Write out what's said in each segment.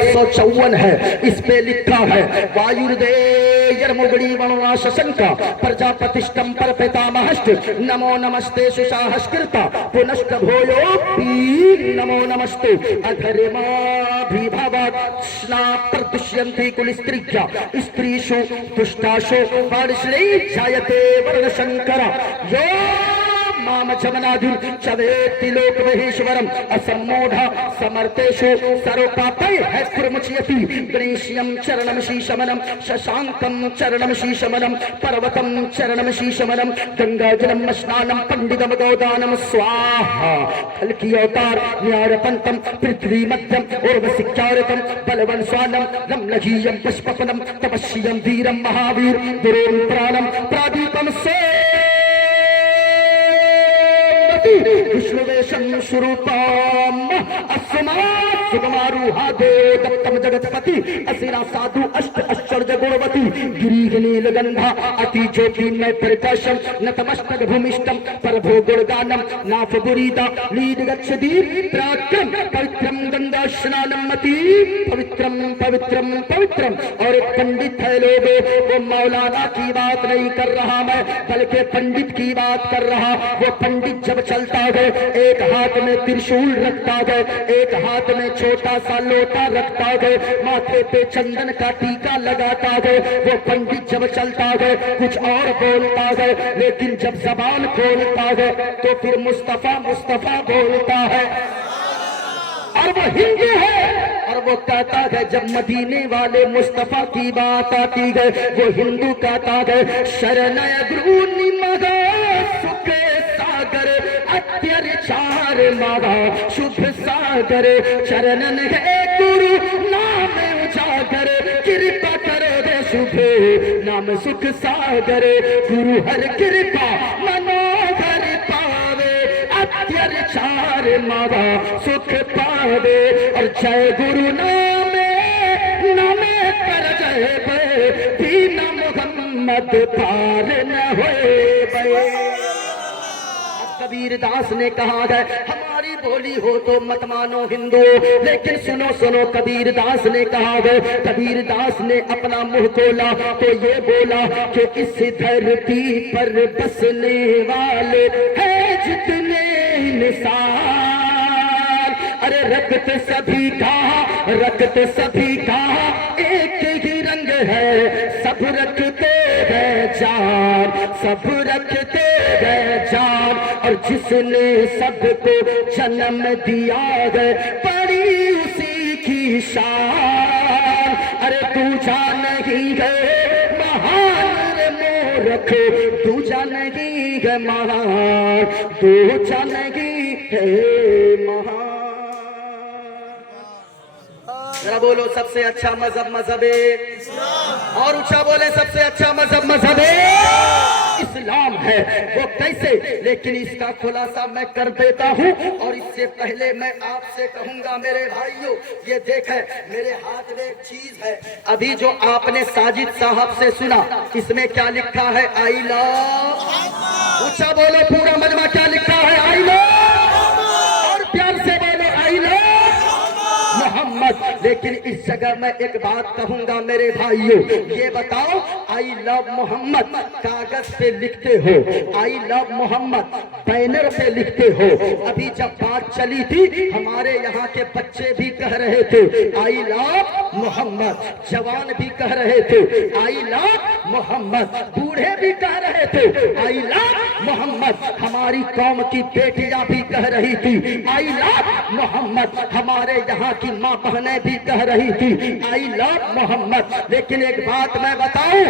154 है, इस पे लिखा है वायुर्देयर्मुगड़ी वनवास शंका प्रजापतिष्टम पर पितामहश्च नमो नमस्ते सुशाहस्कृता पुनश्च भूयोऽपि नमो नमस्ते अधर्माभिभवात् स्ना प्रदुष्यन्ति कुलस्त्रिभ्या स्त्रीषु दुष्टासु वर्ष्णे जायते वर्णशंकर यो माम चमनाधुर चवेति लोक महेश्वरम असम्मूढ़ समर्थेषु सर्वपापै है कुर्मुच्यति गणेश्यं चरणं शीशमनं शशांकं चरणं शीशमनं पर्वतं चरणं शीशमनं गंगाजलं स्नानं पंडितम गौदानं स्वाहा कल्कि अवतार न्यारपंतम पृथ्वी मध्यम उर्वशिख्यारतम बलवन स्वानम लम्लजीयं पुष्पपनम तपस्यं धीरं महावीर दुरों प्राणम प्रादीपम से विष्णुवेशं स्वरूपम अस्मात् सुगमारूहादे दत्तम जगतपति असिरा साधु अष्ट आश्चर्य गुणवती गिरी नीलगंधा अति ज्योतिर्मय प्रकाशम नतमस्तक भूमिष्ठम प्रभो गुणगानम नाथ बुरीदा लीड गच्छति प्राक्रम पवित्रम गंगा स्नानम अति पवित्रम पवित्रम पवित्रम। और एक पंडित है लोगो वो मौलाना की बात नहीं कर रहा मैं बल्कि पंडित की बात कर रहा। वो पंडित जब चलता है एक हाथ में त्रिशूल रखता है, एक हाथ में छोटा सा लोटा रखता है, माथे पे चंदन का टीका लगाता है। वो पंडित जब चलता है कुछ और बोलता है, लेकिन जब जबान खोलता है तो फिर मुस्तफा मुस्तफा बोलता है। और वो हिंदू है और वो कहता है जब मदीने वाले मुस्तफा की बात आती है वो हिंदू कहता है शरणय गुरु निमगा सुखे सागर अत्याचार मागा शुभ सागर चरणन है गुरु नाम उजागर कृपा करो दे शुभ नाम सुख सागर गुरु हर कृपा मनोहर पावे अत्याचार मागा सुख पावे। और जय गुरु नामे नामे कर जय दीन मोहम्मद पार न होए। कबीर दास ने कहा है हमारी बोली हो तो मत मानो हिंदू, लेकिन सुनो सुनो कबीर दास ने कहा है। कबीर दास ने अपना मुंह खोला तो ये बोला कि इस धरती पर बसने वाले हैं जितने इंसान, अरे रक्त सभी का रक्त सभी का एक ही रंग है, सब रखते हैं जान सब रखते हैं जान। और जिसने सबको जन्म दिया है बड़ी उसी की शान, अरे तू जान ही है महान मूर्ख तू जान ही है महान तू जान ही है महान। जरा बोलो सबसे अच्छा मजहब मजहब और ऊंचा बोले सबसे अच्छा मजहब मजहब इस्लाम है। वो कैसे, लेकिन इसका खुलासा मैं कर देता हूँ। और इससे पहले मैं आपसे कहूंगा मेरे भाइयों ये देखें मेरे हाथ में एक चीज है अभी जो आपने साजिद साहब से सुना, इसमें क्या लिखा है आई लव, ऊंचा बोलो पूरा मजमा क्या लिखा है आई लव, और प्यार से बोलो आई लव मोहम्मद। लेकिन इस जगह मैं एक बात कहूंगा मेरे भाइयों ये बताओ आई लव मोहम्मद कागज पे लिखते हो, आई लव मोहम्मद बैनर पे लिखते हो। अभी जब बात चली थी हमारे यहाँ के बच्चे भी कह रहे थे आई लव मोहम्मद, जवान भी कह रहे थे आई लव मोहम्मद, बूढ़े भी कह रहे थे आई लव मोहम्मद, हमारी कौम की बेटियां भी कह रही थी आई लव मोहम्मद, हमारे यहाँ की माँ बहनें भी कह रही थी आई लव मोहम्मद। लेकिन एक बात मैं बताऊं,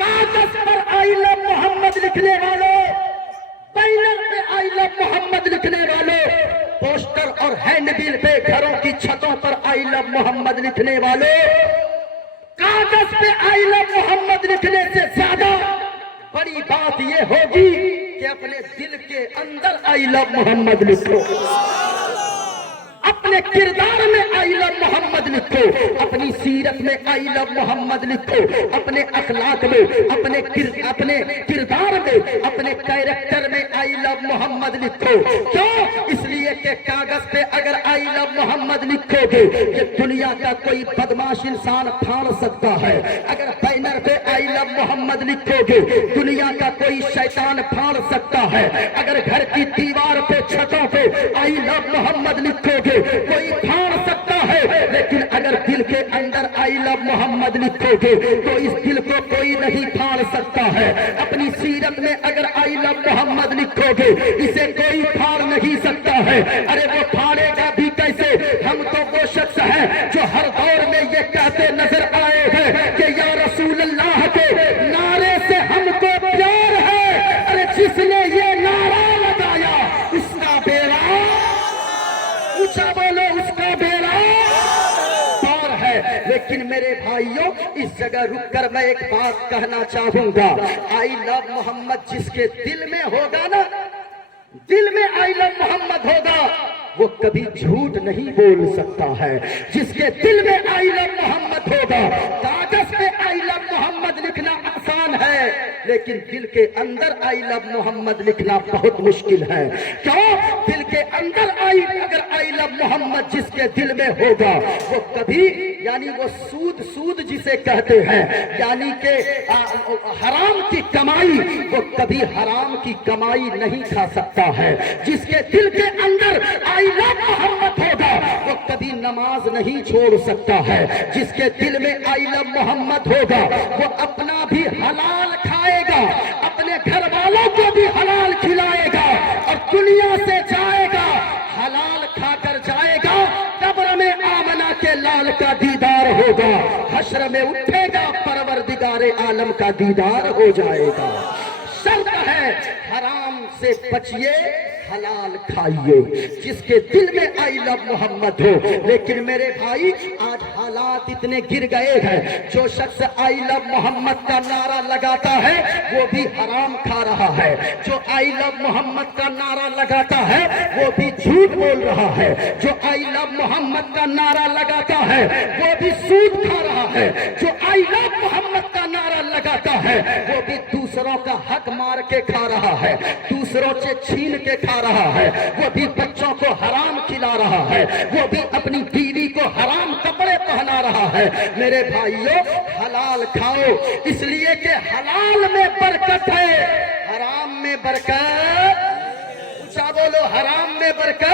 कागज पर आई लव मोहम्मद लिखने वालों, बैनर पे आई लव मोहम्मद लिखने वालों, पोस्टर और हैंडबिल पे घरों की छतों पर आई लव मोहम्मद लिखने वालों, कागज पे आई लव मोहम्मद लिखने से ज्यादा बड़ी बात ये होगी कि अपने दिल के अंदर आई लव मोहम्मद लिखो, अपने किरदार में आई लव मोहम्मद लिखो, अपनी सीरत में आई लव मोहम्मद लिखो, अपने अखलाक में, अपने किरदार में, अपने कैरेक्टर में आई लव मोहम्मद लिखो। क्यों? इसलिए कि कागज पे अगर आई लव मोहम्मद लिखोगे ये दुनिया का कोई बदमाश इंसान फाड़ सकता है। अगर बैनर पे आई लव मोहम्मद लिखोगे दुनिया का कोई शैतान फाड़ सकता है। अगर घर की दीवार पे, छतों पे आई लव मोहम्मद लिखोगे कोई फाड़ सकता है, लेकिन अगर दिल के अंदर आई लव मोहम्मद लिखोगे तो इस दिल को कोई नहीं फाड़ सकता है। अपनी सीरत में अगर आई लव मोहम्मद लिखोगे इसे कोई फाड़ नहीं सकता है। अरे वो फाड़ेगा भी कैसे? हम तो वो शख्स हैं जो हर दौर में ये कहते नजर आए हैं कि या रसूल अल्लाह के नारे से हमको प्यार है। अरे जिसने ये नारा लगाया उसका बेड़ा ऊंचा, बोलो उसका बेड़ा पार है। लेकिन मेरे भाइयों इस जगह रुककर मैं एक बात कहना चाहूंगा, आई लव मोहम्मद जिसके दिल में होगा ना, दिल में आई लव मोहम्मद होगा वो कभी झूठ नहीं बोल सकता है। जिसके दिल में आई लव मोहम्मद होगा, कागज पे आई लव मोहम्मद लिखना आसान है, लेकिन दिल के अंदर आई लव मोहम्मद लिखना बहुत मुश्किल है। क्यों? दिल के अंदर अगर आई लव मोहम्मद जिसके दिल में होगा वो कभी, यानी वो सूद जिसे कहते हैं, यानी कि हराम की कमाई, वो कभी हराम की कमाई नहीं खा सकता है। जिसके दिल के अंदर आई लव मोहम्मद होगा वो कभी नमाज नहीं छोड़ सकता है। जिसके दिल में आई लव मोहम्मद होगा वो अपना भी हलाल खाएगा, अपने घर वालों को भी हलाल खिलाएगा और दुनिया से जाएगा हलाल खाकर जाएगा। कब्र में आमना के लाल का दीदार होगा, हश्र में उठेगा परवरदिगारे आलम का दीदार हो जाएगा। शर्त है हराम से बचिए, हलाल खाइए। जिसके दिल में आई लव मोहम्मद हो। लेकिन मेरे भाई आज हालात इतने गिर गए हैं, जो शख्स आई लव मोहम्मद का नारा लगाता है वो भी हराम खा रहा है। जो आई लव मोहम्मद का नारा लगाता है वो भी झूठ बोल रहा है। जो आई लव मोहम्मद का नारा लगाता है वो भी सूद खा रहा है। जो आई लव मोहम्मद का नारा लगाता है वो भी दूसरों का हक मार के खा रहा है, दूसरों से छीन के खा रहा है, वो भी बच्चों को हराम खिला रहा है, वो भी अपनी बीवी को हराम कपड़े पहना रहा है। मेरे भाइयों हलाल खाओ, इसलिए कि हलाल में बरकत है, हराम में बरकत, ऊंचा बोलो, हराम में बरकत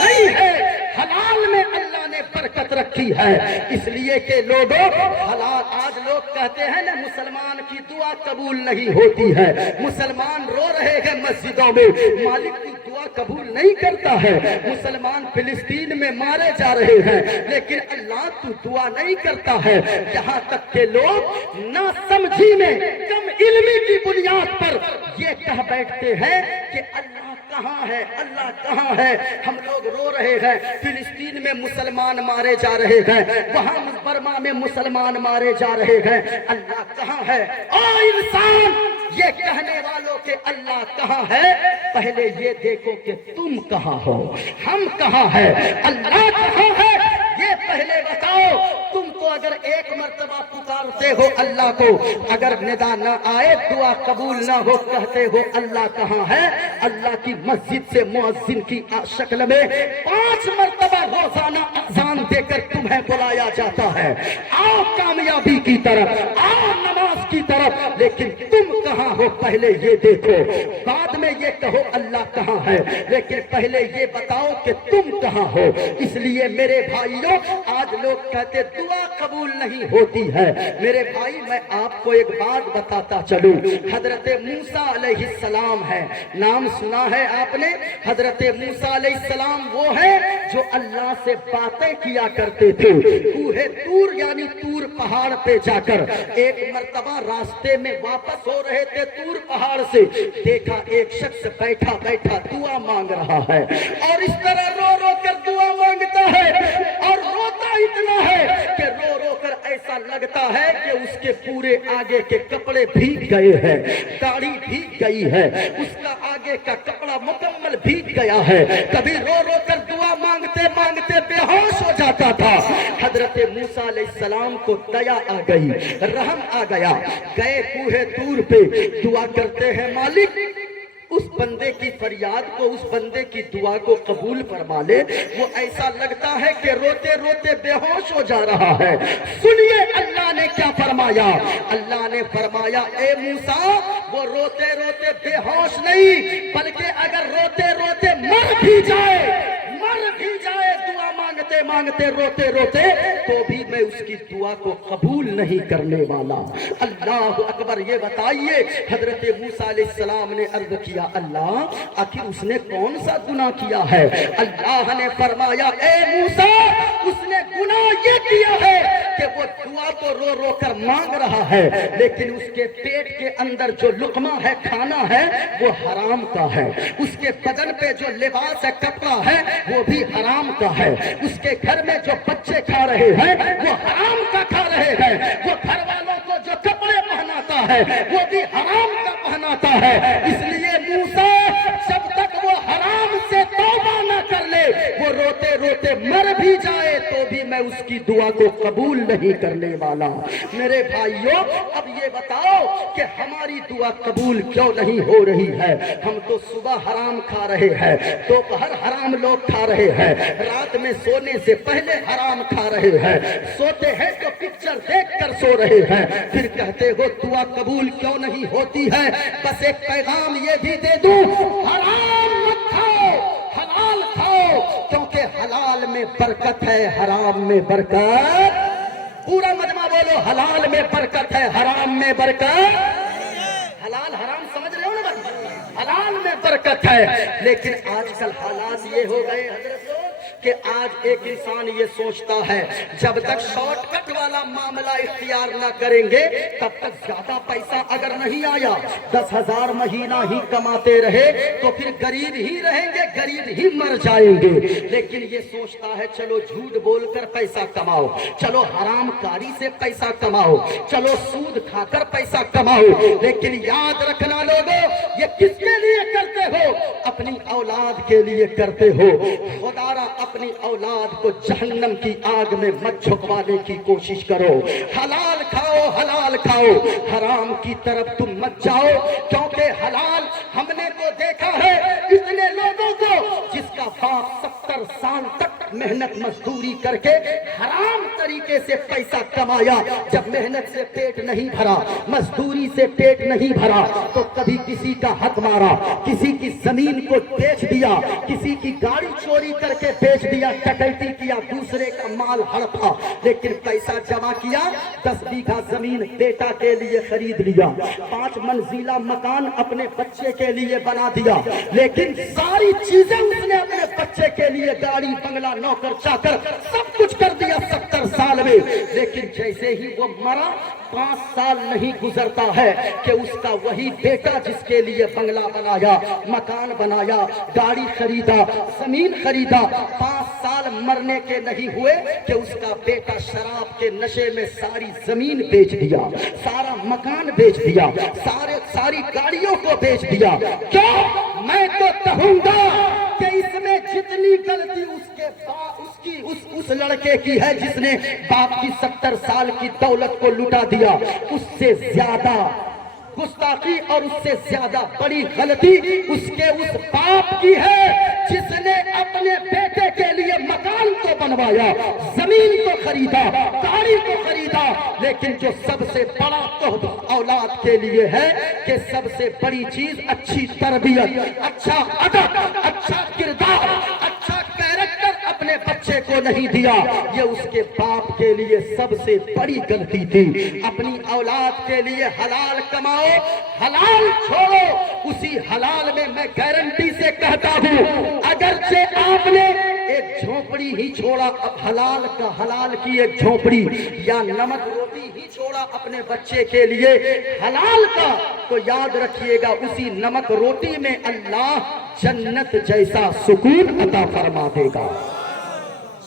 नहीं है, हलाल में अल्लाह ने बरकत रखी है। इसलिए कि लोगों हलाल, आज लोग कहते हैं ना मुसलमान की दुआ कबूल नहीं होती है, मुसलमान रो रहे हैं मस्जिदों में, मालिक की दुआ कबूल नहीं करता है। मुसलमान फिलिस्तीन में मारे जा रहे हैं लेकिन अल्लाह की दुआ नहीं करता है। यहाँ तक के लोग ना समझी में, कम इल्मी की बुनियाद पर ये कह बैठते हैं कि अल्लाह कहाँ है, अल्लाह कहाँ है। हम लोग रो रहे हैं, फिलिस्तीन में मुसलमान मारे जा रहे हैं, वहां बर्मा में मुसलमान मारे जा रहे हैं, अल्लाह कहाँ है? ओ इंसान, ये कहने वालों के अल्लाह कहाँ है, पहले ये देखो कि तुम कहाँ हो, हम कहाँ है, अल्लाह कहाँ है, ये पहले बताओ। तुमको अगर एक मर्तबा पुकारते हो अल्लाह को, अगर निदा न आए, दुआ कबूल न हो, कहते हो अल्लाह कहाँ है, अल्लाह की मस्जिद से मुअज्जिन की शक्ल में 5 मर्तबा रोजाना अज़ान देकर तुम्हें बुलाया जाता है, आओ कामयाबी की तरफ, आओ नमाज की तरफ, लेकिन तुम कहाँ हो पहले ये देखो। बाद में ये कहो अल्लाह कहाँ है, लेकिन पहले ये बताओ कि तुम कहाँ हो। इसलिए मेरे भाइयों आज लोग कहते दुआ कबूल नहीं होती है। मेरे भाई मैं आपको एक बात बताता चलूं, हजरत मूसा अलैहिस्सलाम है, नाम सुना है आपने? हजरत मूसा अलैहिस्सलाम वो है जो अल्लाह से बातें किया करते थे। कूहे तूर यानी तूर पहाड़ पे जाकर एक मर्तबा रास्ते में वापस हो रहे थे तूर पहाड़ से, देखा एक शख्स बैठा बैठा दुआ मांग रहा है और इस तरह रो रो कर दुआ मांगता है और रोता इतना है कि रो रो कर ऐसा लगता है कि उसके पूरे आगे के कपड़े भीग गए हैं, दाढ़ी भीग गई है, उसका आगे का कपड़ा मुकम्मल भीग गया है। कभी रो रो कर दुआ मांगते मांगते मांगते बेहोश हो जाता था। हजरत मूसा अलैहिस्सलाम को दया आ गई, रहम आ गया, गए कूहे तूर पे, दुआ करते हैं मालिक उस बंदे की फरियाद को, उस बंदे की दुआ को कबूल फरमा ले। वो ऐसा लगता है कि रोते रोते बेहोश हो जा रहा है। सुनिए अल्लाह ने क्या फरमाया। अल्लाह ने फरमाया ए मूसा वो रोते रोते बेहोश नहीं, बल्कि अगर रोते रोते मर भी जाए दुआ मांगते मांगते रोते रोते, तो भी मैं उसकी दुआ को कबूल नहीं करने वाला। अल्लाह अकबर। ये बताइए हजरत मूसा अलैहिस्सलाम ने अर्ज किया अल्लाह आखिर उसने कौन सा गुनाह किया है। अल्लाह ने फरमाया ए मूसा उसने गुनाह ये किया है कि वो दुआ तो रो रो कर मांग रहा है, लेकिन उसके पेट के अंदर जो लुकमा है, खाना है, वो हराम का है। उसके बदन पे जो लिबास है, कपड़ा है, वो भी हराम का है। उसके घर में जो बच्चे खा रहे हैं वो हराम का खा रहे हैं। वो घर वालों को जो कपड़े पहनाता है वो भी हराम का पहनाता है। इसलिए मूसा जब तक वो हराम से तौबा न कर ले, वो रोते रोते मर भी जाए तो भी मैं उसकी दुआ को कबूल नहीं करने वाला। मेरे भाइयों अब ये बताओ कि हमारी दुआ कबूल क्यों नहीं हो रही है। हम तो सुबह हराम खा रहे हैं, दोपहर हराम लोग खा रहे हैं, रात में सोने से पहले हराम खा रहे हैं, सोते हैं तो पिक्चर देखकर सो रहे हैं, फिर कहते हो दुआ कबूल क्यों नहीं होती है। बस एक पैगाम ये भी दे दूं, हराम मत खाओ, हलाल खाओ, क्योंकि हलाल में बरकत है, हराम में बरकत। पूरा मजमा बोलो हलाल में बरकत है, हराम में बरकत। हलाल हराम समझ रहे हो ना भाई, हलाल में बरकत है। लेकिन आजकल हालात ये हो गए हजरत कि आज एक इंसान ये सोचता है जब तक शॉर्टकट वाला मामला इख्तियार ना करेंगे तब तक ज्यादा पैसा अगर नहीं आया, 10,000 महीना ही कमाते रहे तो फिर गरीब ही रहेंगे, गरीब ही मर जाएंगे। लेकिन ये सोचता है चलो झूठ बोलकर पैसा कमाओ, चलो हरामकारी से पैसा कमाओ, चलो सूद खाकर पैसा कमाओ। लेकिन याद रखना लोगों, ये किसके लिए करते हो? अपनी औलाद के लिए करते हो। खुदारा अपनी औलाद को जहन्नम की आग में मत झुकवाने की कोशिश करो। हलाल खाओ, हलाल खाओ, हराम की तरफ तुम मत जाओ, क्योंकि हलाल हमने तो देखा है इतने लोगों को जिसका बाप 70 साल तक मेहनत मजदूरी करके हराम तरीके से पैसा कमाया, जब मेहनत से पेट नहीं भरा, मजदूरी से पेट नहीं भरा, तो कभी किसी का हक मारा, किसी की जमीन को बेच दिया, किसी की गाड़ी चोरी करके बेच दिया, डकैती किया, दूसरे का माल हड़पा, लेकिन पैसा जमा किया, 10 बीघा जमीन बेटा के लिए खरीद लिया, 5 मंजिला मकान अपने बच्चे के लिए बना दिया, लेकिन सारी चीजें उसने अपने बच्चे के लिए, गाड़ी बंगला नौकर चाकर सब कुछ कर दिया 70 साल में। लेकिन जैसे ही वो मरा 5 साल नहीं गुजरता है कि उसका वही बेटा जिसके लिए बंगला बनाया, मकान बनाया, गाड़ी खरीदा, जमीन खरीदा, 5 साल मरने के नहीं हुए कि उसका बेटा शराब के नशे में सारी जमीन बेच दिया, सारा मकान बेच दिया, सारी गाड़ियों को बेच दिया। क्यों? मैं तो कहूंगा कि इसमें जितनी गलती उस लड़के की है जिसने बाप की 70 साल की दौलत को लुटा दिया, उससे ज्यादा गुस्ताखी और उससे ज्यादा बड़ी गलती उसके उस बाप की है जिसने अपने बेटे के लिए मकान को बनवाया, जमीन को खरीदा, गाड़ी को खरीदा, लेकिन जो सबसे बड़ा तोहफा औलाद के लिए है कि सबसे बड़ी चीज अच्छी तरबियत, अच्छा अदब, अच्छा किरदार, अच्छा कैरेक्टर अपने बच्चे को नहीं दिया, ये उसके बाप के लिए सबसे बड़ी गलती थी। अपनी औलाद के लिए हलाल कमाओ, हलाल छोड़ो, उसी हलाल में मैं गारंटी से कहता हूँ अगरचे आपने एक झोपड़ी ही छोड़ा, अब हलाल का, हलाल की एक झोपड़ी या नमक रोटी ही छोड़ा अपने बच्चे के लिए हलाल का, तो याद रखिएगा उसी नमक रोटी में अल्लाह जन्नत जैसा सुकून अता फरमा देगा।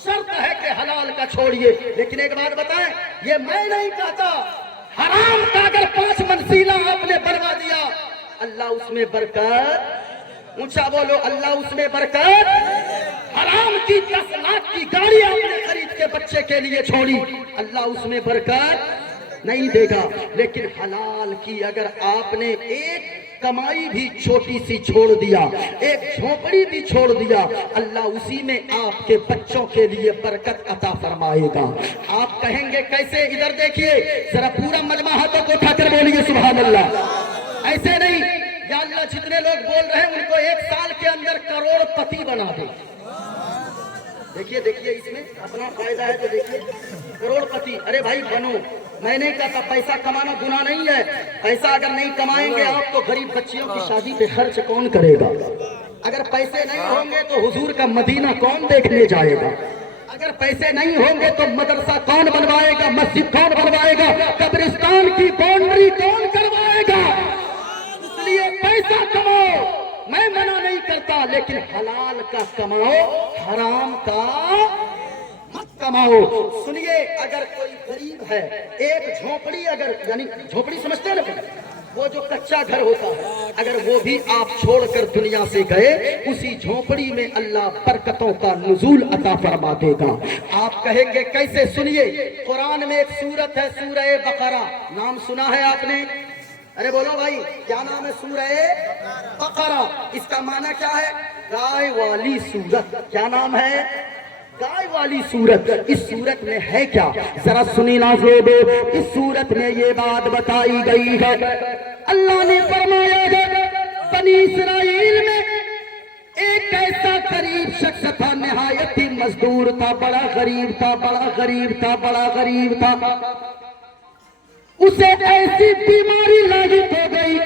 शर्त है कि हलाल का छोड़िए। लेकिन एक बात बताएं, ये मैं नहीं कहता, हराम का अगर 5 मंजिला आपने बनवा दिया, अल्लाह उसमें बरकत اونچا بولو اللہ اس میں برکت. حرام کی 10 لاکھ کی گاڑی آپ نے خرید کے بچے کے لیے چھوڑی, اللہ اس میں برکت نہیں دے گا. لیکن حلال کی اگر آپ نے ایک کمائی بھی چھوٹی سی چھوڑ دیا, ایک جھونپڑی بھی چھوڑ دیا, اللہ اسی میں آپ کے بچوں کے لیے برکت عطا فرمائے گا. آپ کہیں گے کیسے؟ ادھر دیکھیے ذرا, پورا مجمع ہاتھوں کو اٹھا کر بولیے سبحان اللہ. ایسے نہیں, یا اللہ جتنے لوگ بول رہے ہیں ان کو 1 سال کے اندر کروڑ پتی بنا دے. دیکھیے دیکھیے اس میں اپنا فائدہ ہے تو دیکھیے, کروڑ پتی. ارے بھائی بنو, میں نہیں کہتا پیسہ کمانا گناہ نہیں ہے. پیسہ اگر نہیں کمائیں گے آپ تو غریب بچیوں کی شادی پہ خرچ کون کرے گا؟ اگر پیسے نہیں ہوں گے تو حضور کا مدینہ کون دیکھنے جائے گا؟ اگر پیسے نہیں ہوں گے تو مدرسہ کون بنوائے گا؟ مسجد کون بنوائے گا؟ قبرستان کی باؤنڈری کون کروائے گا؟ اس لیے پیسہ کماؤ, میں منع نہیں کرتا, لیکن حلال کا کماؤ, حرام کا مت کماؤ. سنیے, اگر کوئی غریب ہے, ایک جھونپڑی اگر, یعنی جھونپڑی سمجھتے ہیں نا, وہ جو کچا گھر ہوتا ہے, اگر وہ بھی آپ چھوڑ کر دنیا سے گئے, اسی جھونپڑی میں اللہ برکتوں کا نزول عطا فرما دے گا. آپ کہیں گے کیسے؟ سنیے, قرآن میں ایک سورت ہے سورہ بقرہ, نام سنا ہے آپ نے؟ ارے بولو بھائی, کیا نام ہے؟ سورہ بقرہ. اس کا معنی کیا ہے؟ گائے والی سورت. کیا نام ہے؟ گائے والی سورت. اس سورت میں ہے کیا؟ ذرا سنی نازو. اس سورت میں یہ بات بتائی گئی ہے, اللہ نے فرمایا ہے بنی اسرائیل میں ایک ایسا غریب شخص تھا, نہایت ہی مزدور تھا, بڑا غریب تھا, بڑا غریب تھا, بڑا غریب تھا. اسے ایسی بیماری لاحق ہو گئی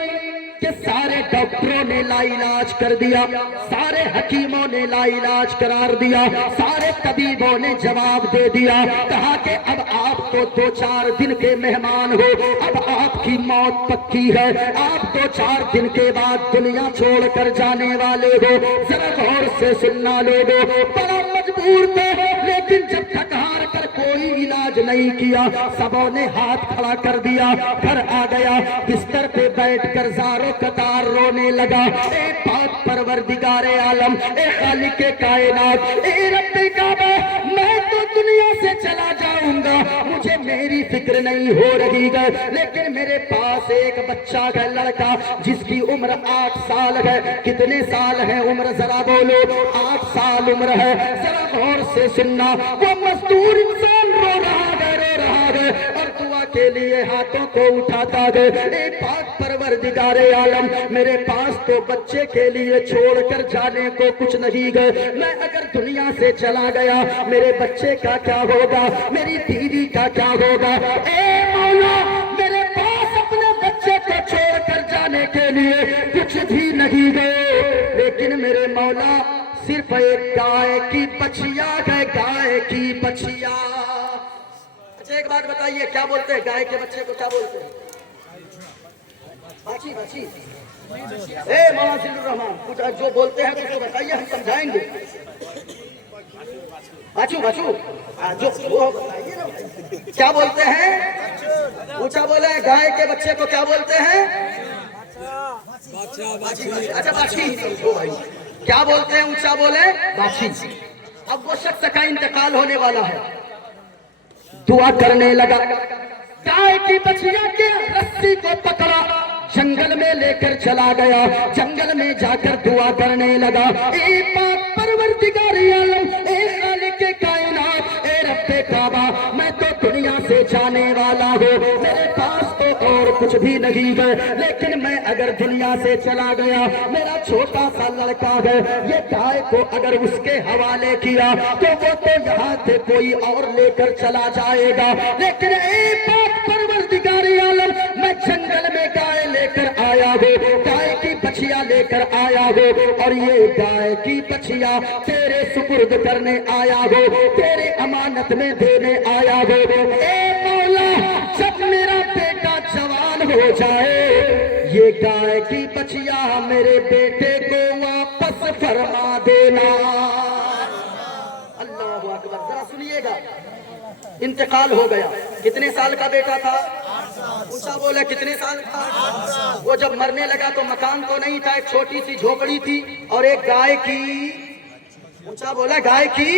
کہ سارے ڈاکٹروں نے لا علاج کر دیا, سارے حکیموں نے لا علاج قرار دیا, سارے طبیبوں نے جواب دے دیا, کہا کہ اب آپ تو 2-4 دن کے مہمان ہو, اب آپ کی موت پکی ہے, آپ 2-4 دن کے بعد دنیا چھوڑ کر جانے والے ہو. ذرا غور سے سننا لوگو, بڑا مجبور تھے, لیکن جب تھک ہار کر کوئی علاج نہیں کیا, سبوں نے ہاتھ کھڑا کر دیا, گھر آ گیا, بستر پہ بیٹھ کر زاروں قطار رونے لگا. اے پاک پروردگار عالم, اے خالق کائنات, اے رب کعبہ, میں تو دنیا سے چلا جاؤں گا, مجھے میری فکر نہیں ہو رہی ہے, لیکن میرے پاس ایک بچہ ہے, لڑکا, جس کی عمر 8 سال ہے. کتنے سال ہے عمر؟ ذرا بولو. 8 سال عمر ہے. ذرا غور سے سننا, وہ مزدور انسان رو رہا ہے, رو رہا ہے, اور دعا کے لیے ہاتھوں کو اٹھاتا ہے. اے پاک پروردگار عالم, میرے پاس تو بچے کے لیے چھوڑ کر جانے کو کچھ نہیں ہے, میں اگر دنیا سے چلا گیا میرے بچے کا کیا ہوگا, میری بیوی کا کیا ہوگا؟ اے مولا, میرے پاس اپنے بچے کو چھوڑ کر جانے کے لیے کچھ بھی نہیں ہے, لیکن میرے مولا صرف ایک گائے کی بچیا ہے, گائے کی بچیا. اچھا ایک بات بتائیے, کیا بولتے ہیں گائے کے بچے کو؟ کیا بولتے ہیں؟ باچی. باچی. اے مولانا ذل الرحمان, کچھ جو بولتے ہیں تو بتائیے, ہم سمجھائیں گے. باچو باچو, جو وہ بتائیے نا, کیا بولتے ہیں؟ اونچا بولے, گائے کے بچے کو کیا بولتے ہیں؟ اچھا باچی ہی سمجھو بھائی, کیا بولتے ہیں؟ اونچا بولے, باچی. اب وہ شخص کا انتقال ہونے والا ہے, دعا کرنے لگا, گائے کی بچیا کے رسی کو پکڑا, جنگل میں لے کر چلا گیا, جنگل میں جا کر دعا کرنے لگا. اے پاک پروردگار عالم, اے خالق کائنات, اے رب کعبہ, میں تو دنیا سے جانے والا ہوں, میرے پاس تو اور کچھ بھی نہیں ہے, لیکن میں اگر دنیا سے چلا گیا, میرا چھوٹا سا لڑکا ہے, یہ گائے کو اگر اس کے حوالے کیا تو وہ تو یہاں سے کوئی اور لے کر چلا جائے گا, لیکن اے پاک پروردگار عالم, میں جنگل میں گائے لے کر آیا ہوں, گائے کی بچیا لے کر آیا ہوں, اور یہ گائے کی بچیا تیرے سپرد کرنے آیا ہوں, تیرے امانت میں دینے آیا ہوں. اے مولا, جب میرا بیٹا جوان ہو جائے, یہ گائے کی بچیا میرے بیٹے کو واپس فرما دینا. اللہ اکبر. ذرا سنیے گا, انتقال ہو گیا. کتنے سال کا بیٹا تھا؟ پوچھا بولا کتنے سال کا؟ وہ جب مرنے لگا تو مکان تو نہیں تھا، ایک چھوٹی سی جھوپڑی تھی اور ایک گائے کی، پوچھا بولا گائے کی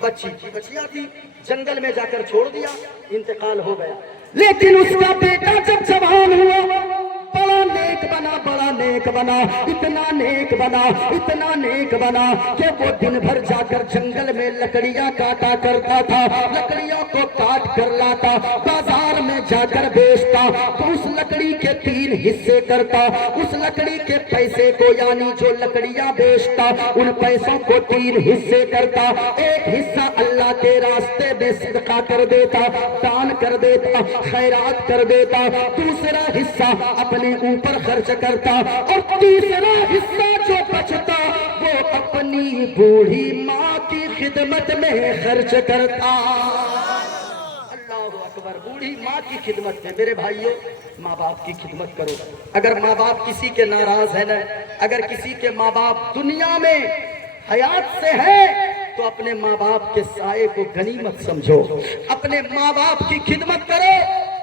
بچیاں تھی، جنگل میں جا کر چھوڑ دیا، انتقال ہو گیا۔ لیکن اس کا بیٹا جب جوان ہوا، بڑا نیک بنا، بڑا نیک بنا، اتنا نیک بنا، اتنا نیک بنا کہ وہ دن بھر جا کر جنگل میں لکڑیاں کاٹا کرتا تھا، لکڑیوں کو کاٹ کر لاتا، بازار میں جا کر بیچتا، تو اس لکڑی کے 3 حصے کرتا، اس لکڑی کے پیسے کو یعنی جو لکڑیاں بیچتا ان پیسوں کو 3 حصے کرتا، ایک حصہ اللہ کے راستے میں صدقہ کر دیتا، دان کر دیتا، خیرات کر دیتا، دوسرا حصہ اپنے اوپر خرچ کرتا، اور تیسرا حصہ جو بچتا وہ اپنی بوڑھی ماں کی خدمت میں خرچ کرتا۔ اللہ اکبر، بوڑھی ماں کی خدمت میں۔ میرے بھائیوں، ماں باپ کی خدمت کرو۔ اگر ماں باپ کسی کے ناراض ہے نا، اگر کسی کے ماں باپ دنیا میں حیات سے ہے تو اپنے ماں باپ کے سائے کو غنیمت سمجھو، اپنے ماں باپ کی خدمت کرو،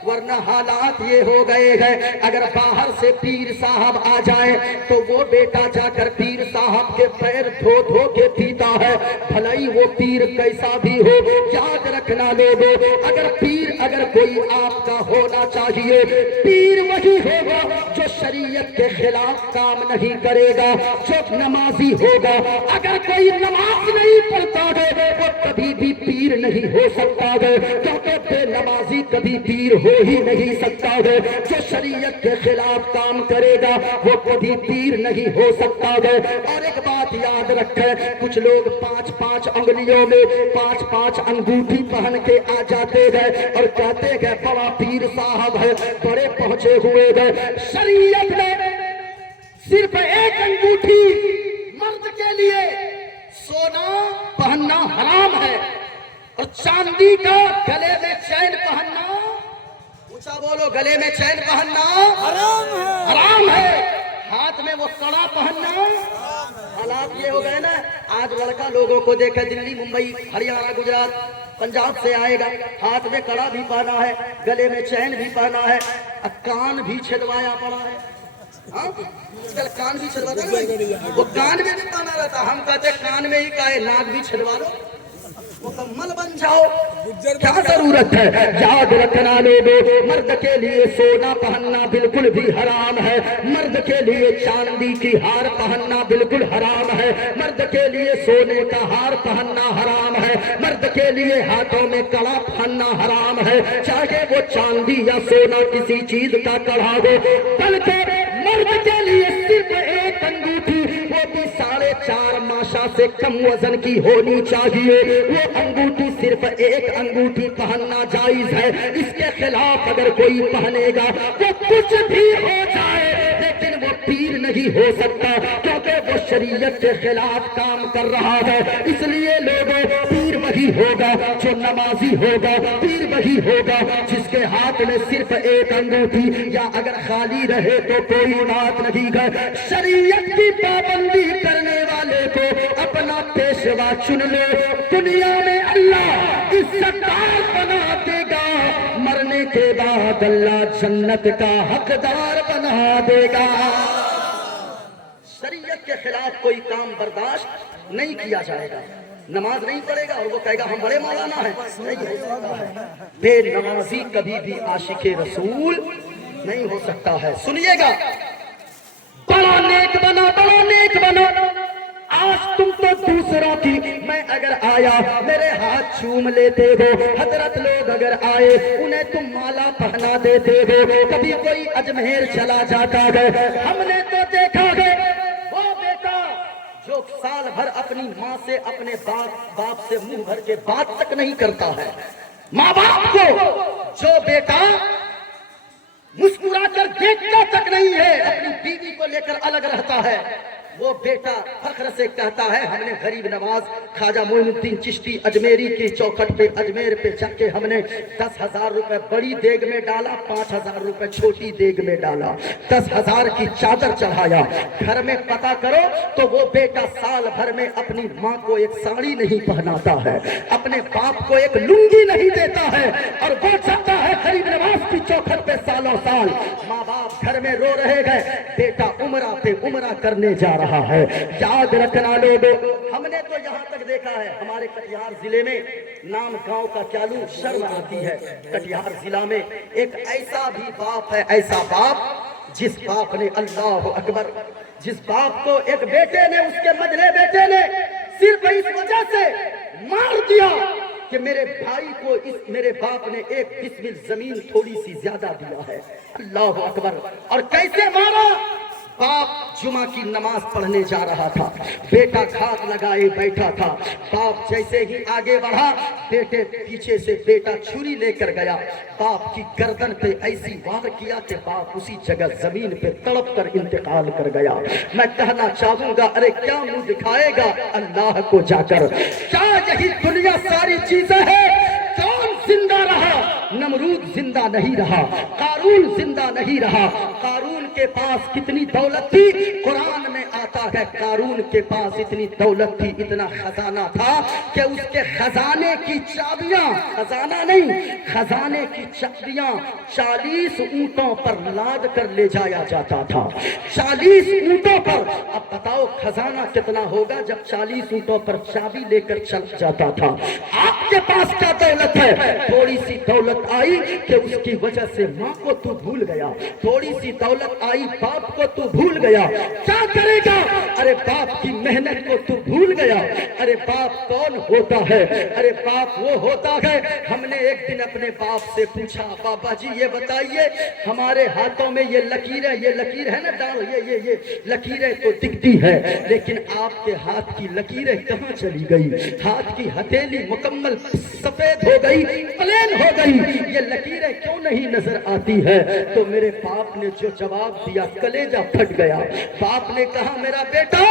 ورنہ حالات یہ ہو گئے ہیں اگر باہر سے پیر صاحب آ جائیں تو وہ بیٹا جا کر پیر صاحب کے پیر دھو دھو کے پیتا ہے، بھلائی وہ پیر کیسا بھی ہو۔ یاد رکھنا لوگوں، اگر کوئی آپ کا ہونا چاہیے، پیر وہی ہوگا جو شریعت کے خلاف کام نہیں کرے گا، جو نمازی ہوگا۔ اگر کوئی نماز نہیں پڑھتا ہے وہ کبھی بھی پیر نہیں ہو سکتا ہے، کیونکہ بے نمازی کبھی پیر ہو ہی نہیں سکتا ہے۔ جو شریعت کے خلاف کام کرے گا وہ کبھی پیر نہیں ہو سکتا ہے۔ اور ایک بات یاد رکھیں، کچھ لوگ 5 انگلیوں میں 5 انگوٹھی پہن کے آ جاتے ہیں اور کہتے ہیں بڑا پیر صاحب ہے، بڑے پہنچے ہوئے ہیں۔ شریعت میں صرف ایک انگوٹھی مرد کے لیے سونا پہننا حرام ہے، اور چاندی کا گلے میں چین پہننا، اونچا بولو، گلے میں چین پہننا حرام ہے، ہاتھ میں وہ کڑا پہننا۔ حالات یہ ہو گئے نا، آج لڑکا لوگوں کو دیکھے دلی، ممبئی، ہریانہ، گجرات، پنجاب سے آئے گا، ہاتھ میں کڑا بھی پہنا ہے، گلے میں چین بھی پہنا ہے، کان بھی چھدوایا پڑا ہے۔ کان بھی چھدواتا ہے، وہ کان میں بھی پہنا رہتا، ہم کہتے کان میں ہی کہے ناک بھی چھدوا لو، مکمل بن جاؤ، کیا ضرورت ہے؟ یاد رکھنا لوگوں، مرد کے لیے سونا پہننا بالکل بھی حرام ہے، مرد کے لیے چاندی کی ہار پہننا بالکل حرام ہے، مرد کے لیے سونے کا ہار پہننا حرام ہے، مرد کے لیے ہاتھوں میں کڑا پہننا حرام ہے، چاہے وہ چاندی یا سونا کسی چیز کا کڑا ہو، بلکہ مرد کے لیے صرف ایک انگوٹھی، وہ بھی 4.5 ماشا سے کم وزن کی ہونی چاہیے، وہ انگوٹھی صرف ایک انگوٹھی پہننا جائز ہے، اس کے خلاف اگر کوئی پہنے گا وہ کچھ بھی ہو جائے لیکن وہ پیر نہیں ہو سکتا، کیونکہ وہ شریعت کے خلاف کام کر رہا ہے۔ اس لیے لوگوں، پیر وہی ہوگا جو نمازی ہوگا، پیر وہی ہوگا جس کے ہاتھ میں صرف ایک انگوٹھی، یا اگر خالی رہے تو کوئی بات نہیں ہے۔ شریعت کی پابندی کرنے والے کو اپنا پیشوا چن لو، دنیا میں اللہ عزتدار بنا دے گا، مرنے کے بعد اللہ جنت کا حقدار بنا دے گا۔ شریعت کے خلاف کوئی کام برداشت نہیں کیا جائے گا، نماز نہیں پڑھے گا اور وہ کہے گا ہم بڑے مولانا ہیں، نہیں ہو سکتا ہے۔ بے نمازی کبھی بھی عاشق رسول نہیں ہو سکتا ہے۔ سنیے گا، بڑا نیک بنا، بڑا نیک بنا، آج تم تو دوسروں کی، میں اگر آیا میرے ہاتھ چوم لیتے ہو، حضرت لوگ اگر آئے انہیں تم مالا پہنا دیتے ہو، کبھی کوئی اجمیر چلا جاتا ہے، ہم نے تو دیکھا ہے وہ بیٹا جو سال بھر اپنی ماں سے، اپنے باپ سے منہ بھر کے بات تک نہیں کرتا ہے، ماں باپ کو جو بیٹا مسکرا کر دیکھتا تک نہیں ہے، اپنی بیوی کو لے کر الگ رہتا ہے، وہ بیٹا فخر سے کہتا ہے ہم نے غریب نواز خواجہ معین الدین چشتی اجمیری کی چوکھٹ پہ، اجمیر پہ جا کے ہم نے 10,000 روپے بڑی دیگ میں ڈالا، 5,000 روپے چھوٹی دیگ میں ڈالا، 10,000 کی چادر چڑھایا۔ گھر میں پتہ کرو تو وہ بیٹا سال بھر میں اپنی ماں کو ایک ساڑی نہیں پہناتا ہے، اپنے باپ کو ایک لنگی نہیں دیتا ہے، اور وہ چاہتا ہے غریب نواز کی چوکھٹ پہ سال साल माँ बाप घर में रो रहे गए, बेटा उम्रा पे उम्रा करने जा रहा है। याद रखना लोगों, हमने तो यहाँ तक देखा है, हमारे कटिहार जिले में नाम गांव का चालू शर्म आती है। कटिहार जिला में एक ऐसा भी बाप है, ऐसा बाप जिस बाप ने, अल्लाह अकबर, जिस बाप को एक बेटे ने, उसके मझले बेटे ने सिर्फ इस वजह से मार दिया कि मेरे भाई को मेरे बाप ने एक बिस्मिल जमीन थोड़ी सी ज्यादा दिया है। अल्लाह अकबर। और कैसे मारा? बाप जुमा की नमाज पढ़ने जा रहा था, बेटा घात लगाए बैठा था। बाप जैसे ही आगे बढ़ा, बेटे पीछे से बेटा छुरी लेकर गया, बाप की गर्दन पे ऐसी वार किया कि बाप उसी जगह जमीन पे तड़प कर इंतकाल कर गया। मैं कहना चाहूंगा, अरे क्या मुंह दिखाएगा अल्लाह को जाकर? क्या यही दुनिया सारी चीजें हैं? कौन जिंदा रहा? नमरूद जिंदा नहीं रहा, कारून जिंदा नहीं रहा। कारून के पास कितनी दौलत थी? कुरान में आता है कारून के पास इतनी दौलत थी, इतना खजाना था कि उसके खजाने की चाबियां, खजाना नहीं, खजाने की चाबियां 40 ऊंटों पर लाद कर ले जाया जाता था। 40 ऊंटों पर। अब बताओ खजाना कितना होगा जब 40 ऊंटों पर चाबी लेकर चल जाता था। आपके पास क्या दौलत है? थोड़ी सी दौलत आई कि उसकी वजह से माँ को तू भूल गया, थोड़ी सी दौलत आई बाप को तू भूल गया। क्या करेगा? अरे बाप की मेहनत को तू भूल गया। अरे बाप कौन होता है? अरे बाप वो होता है, हमने एक दिन अपने बाप से पूछा, बाबा जी ये बताइए, हमारे हाथों में ये लकीर है, ये लकीर है ना डाल, ये लकीरें तो दिखती है, लेकिन आपके हाथ की लकीरें कहाँ चली गई? हाथ की हथेली मुकम्मल सफेद हो गई, प्लेन हो गई, ये लकीरें क्यों नहीं नजर आती है? तो मेरे बाप ने जो जवाब दिया, कलेजा फट गया। बाप ने कहा, मेरा बेटा,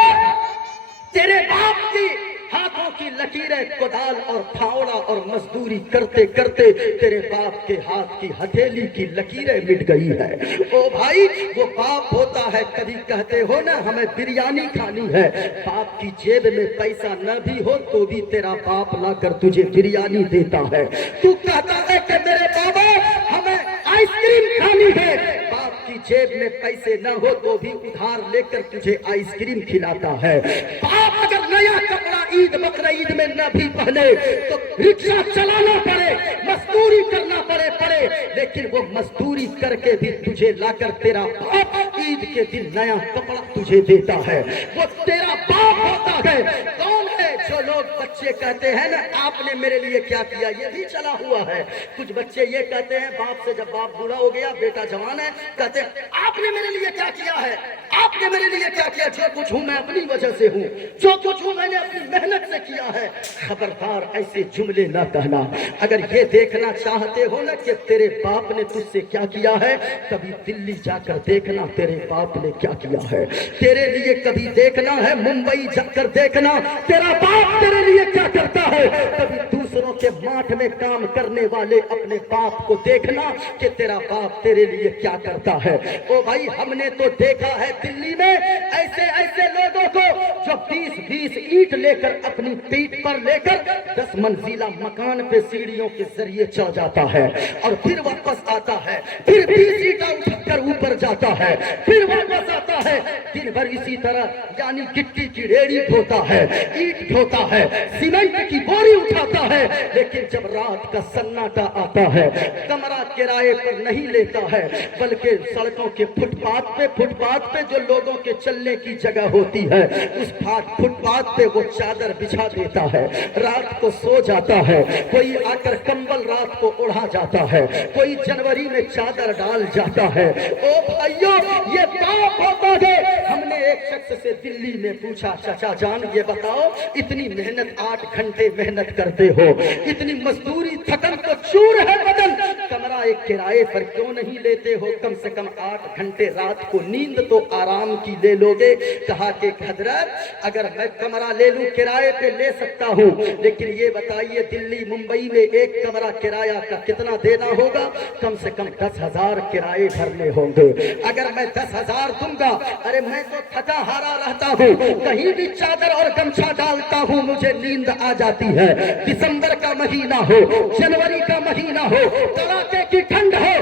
तेरे बाप की हाथों की लकीरें कुदाल और फावड़ा और मजदूरी करते करते तेरे बाप के हाथ की हथेली की लकीरें मिट गई है। ओ भाई, वो बाप होता है, कभी कहते हो ना हमें बिरयानी खानी है, बाप की जेब में पैसा न भी हो तो भी तेरा बाप लाकर तुझे बिरयानी देता है। तू कहता है कि मेरे बाबा हमें आइसक्रीम खानी है, बाप की जेब में पैसे न हो तो भी उधार लेकर तुझे आइसक्रीम खिलाता है। बाप अगर नया कपड़ा ईद बकरीद में न भी पहने तो रिक्शा चलाना पड़े, मजदूरी करना पड़े, लेकिन वो मजदूरी करके भी तुझे लाकर तेरा बाप ईद के दिन नया कपड़ा तुझे देता है। वो तेरा बाप होता है। कौन है? जो लोग बच्चे कहते हैं ना, आपने मेरे लिए क्या किया, ये भी चला हुआ है। कुछ बच्चे ये कहते हैं बाप से, जब बाप बूढ़ा हो गया, बेटा जवान है, कहते हैं आपने मेरे लिए क्या किया है, आपने मेरे लिए क्या किया? जो कुछ हूं मैं अपनी वजह से हूं, जो कुछ हूं मैंने अपनी मेहनत से किया है। खबरदार ऐसे जुमले ना कहना। अगर ये देखना चाहते हो ना कि तेरे बाप ने तुझसे क्या किया है, कभी दिल्ली जाकर देखना तेरे बाप ने क्या किया है तेरे लिए। कभी देखना है मुंबई जाकर देखना तेरा बाप तेरे लिए क्या करता है। कभी दूसरों के माठ में काम करने वाले अपने बाप को देखना कि तेरा बाप तेरे लिए क्या करता है। ओ भाई, हमने तो देखा है दिल्ली में ऐसे ऐसे लोगों को जो 20-20 ईंट लेकर अपनी पीठ पर लेकर 10 मंजिला मकान पे सीढ़ियों के जरिए चढ़ जाता है और फिर वापस आता है, फिर 20 ईंटा उठाकर ऊपर जाता है, फिर वापस आता है। दिन भर इसी तरह, यानी गिट्टी की रेड़ी ढोता है, ईंट ढोता है, सीमेंट की बोरी उठाता है। लेकिन जब रात का सन्नाटा आता है, कमरा किराए पर नहीं लेता है, बल्कि सड़कों के फुटपाथ पे जो लोगों के चलने की जगह होती है, उस फुटपाथ पे वो चादर बिछा देता है, रात को सो जाता है। कोई आकर कंबल रात को उड़ा जाता है, कोई जनवरी में चादर डाल जाता है। ओ भाइयों, ये बाप होता है। हमने एक शख्स से दिल्ली में पूछा, चाचा जान ये बताओ, इतनी मेहनत 8 घंटे मेहनत करते हो, इतनी मजदूरी, थकन तो चूर है बदन, कमरा एक किराए पर क्यों नहीं लेते हो? कम से कम 8 घंटे रात को नींद तो आराम की ले लोगे। कहा कि हजरत, अगर मैं कमरा ले लूं किराए पे ले सकता हूं, लेकिन ये बताइए दिल्ली मुंबई में एक कमरा किराया का कितना देना होगा? कम से कम 10,000 किराए भरने होंगे। अगर मैं 10,000 दूंगा, अरे मैं तो थका हारा रहता हूँ, कहीं भी चादर और गमछा डालता हूँ मुझे नींद आ जाती है। दिसंबर का महीना हो, जनवरी का महीना हो, कड़ाके की ठंड हो,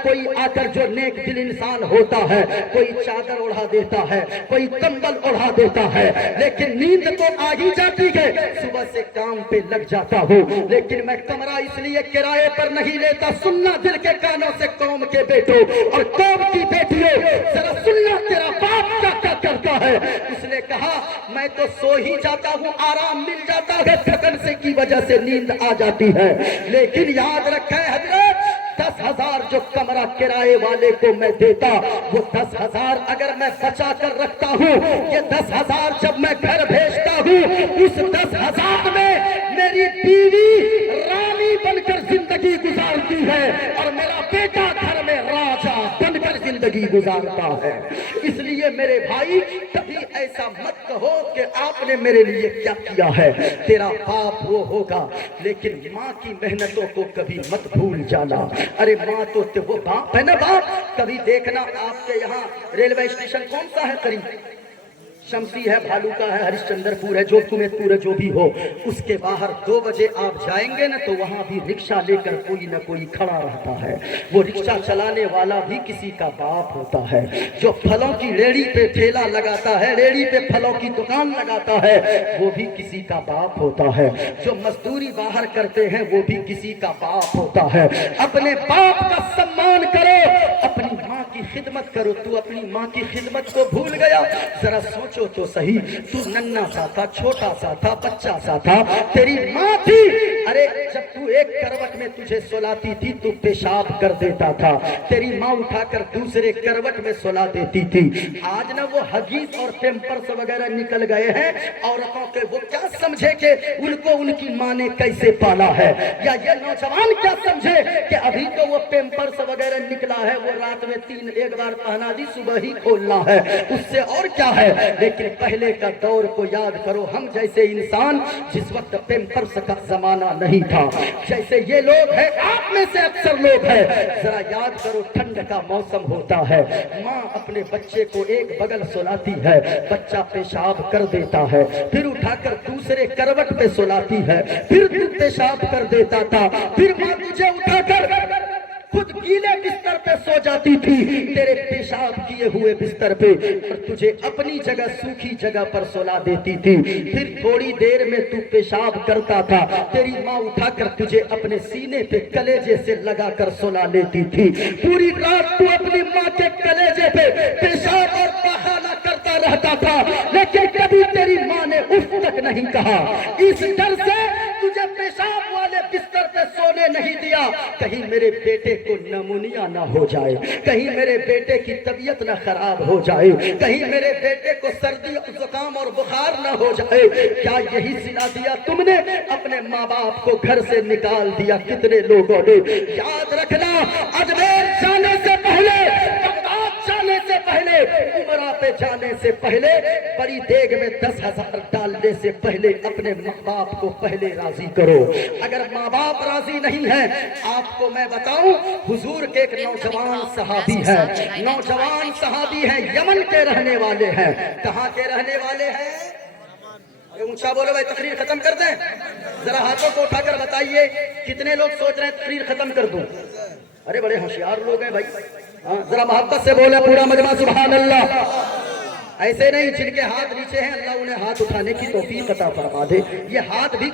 कोई आकर जो नेक दिल इंसान होता है, कोई चादर ओढ़ा देता है, कोई कंबल ओढ़ा देता है, लेकिन नींद तो आ ही जाती है, सुबह से काम पे लग जाता हूँ, लेकिन मैं कमरा इसलिए किराए पर नहीं लेता। सुनना दिल के कानों से कौम के बेटों और कौम की बेटियों, जरा सुनना तेरा बाप क्या क्या करता है। उसने कहा मैं तो सो ही जाता हूँ, आराम मिल जाता है, थकन से की वजह से नींद आ जाती है, लेकिन याद रखें हजरत 10,000 जो कमरा किराए वाले को मैं देता, वो 10,000 अगर मैं बचा कर रखता हूँ, ये 10,000 जब मैं घर भेजता हूँ, उस 10,000 में मेरी बीवी रानी बनकर जिंदगी गुजारती है और मेरा बेटा घर में राजा बनकर जिंदगी गुजारता है। इसलिए मेरे भाई कभी ऐसा मत कहो कि आपने मेरे लिए क्या किया है, तेरा बाप वो होगा, लेकिन माँ की मेहनतों को कभी मत भूल जाना। अरे माँ तो वो बाप है ना, बाप। कभी देखना आपके यहाँ रेलवे स्टेशन कौन सा है करीब, शमसी है, भालूका है, हरिश्चंद्रपुर है, जोधपुर है, जो भी हो, उसके बाहर 2 बजे आप जाएंगे ना तो वहां भी रिक्शा लेकर कोई ना कोई खड़ा रहता है। वो रिक्शा चलाने वाला भी किसी का बाप होता है। जो फलों की रेड़ी पे ठेला लगाता है, रेड़ी पे फलों की दुकान लगाता है, वो भी किसी का बाप होता है। जो मजदूरी बाहर करते हैं वो भी किसी का बाप होता है। अपने बाप का सम्मान करो, अपनी माँ की खिदमत करो। तू अपनी माँ की खिदमत को भूल गया, जरा सोचो तो सही। तू नन्ना सा था, छोटा सा था, बच्चा सा था, तेरी माँ थी, अरे जब तू एक करवट में तुझे सुलाती थी तू पेशाब कर देता था, तेरी माँ उठाकर दूसरे करवट में सुला देती थी। आज ना वो हगीज और पेम्पर्स वगैरह निकल गए हैं औरतों के, वो क्या समझे कि उनको उनकी माँ ने कैसे पाला है, या ये नौजवान क्या समझे कि अभी तो वो पेम्पर्स वगैरह निकला है, वो रात में 3 बार पहना दी, सुबह ही खोलना है, उससे और क्या है। लेकिन पहले का दौर को याद करो, हम जैसे इंसान जिस वक्त पेम्पर्स का जमाना नहीं था, जैसे ये लोग हैं, आप में से अक्सर लोग हैं, जरा याद करो ठंड का मौसम होता है, माँ अपने बच्चे को एक बगल सुलाती है, बच्चा पेशाब कर देता है, फिर उठाकर दूसरे करवट पे सुलाती है, फिर तू पेशाब कर देता था, फिर माँ तुझे उठाकर खुद गीले बिस्तर पे सो जाती थी, तेरे पेशाब किए हुए बिस्तर पे, और तुझे अपनी जगह सूखी जगह पर सुला देती थी। फिर थोड़ी देर में तू पेशाब करता था, तेरी माँ उठाकर तुझे अपने सीने पे कलेजे से लगाकर सुला लेती थी। पूरी रात तू अपनी माँ के कलेजे पे पेशाब और बहाना करता रहता था, लेकिन कभी तेरी माँ ने उफ तक नहीं कहा। इस डर से तुझे पेशाब वाले बिस्तर पे सोने नहीं दिया, कहीं मेरे बेटे को नमूनिया ना हो जाए, कहीं मेरे बेटे की तबीयत ना खराब हो जाए, कहीं मेरे बेटे को सर्दी जुकाम और बुखार ना हो जाए। क्या यही सिला दिया तुमने? अपने माँ बाप को घर से निकाल दिया कितने लोगों ने। याद रखना, अजमेर जाने से पहले, बगदाद जाने से पहले, उमरा पे जाने से पहले, बड़ी देग में 10,000 डालने से पहले अपने माँ बाप को पहले राजी करो। अगर माँ बाप राजी नहीं है, आपको मैं बताऊं, हुजूर के एक नौजवान सहाबी है, नौजवान सहाबी है, यमन के रहने वाले हैं। कहाँ के रहने वाले हैं? ऊंचा बोलो भाई, तकरीर खत्म कर दें। जरा हाथों को उठाकर बताइए कितने लोग सोच रहे हैं तकरीर खत्म कर दूं। अरे बड़े होशियार लोग हैं भाई। जरा मोहब्बत से बोले पूरा मजमा सुभान अल्लाह। ऐसे नहीं, जिनके हाथ नीचे हैं अल्लाह उन्हें हाथ उठाने की तौफीक अता फरमा दे। ये हाथ भी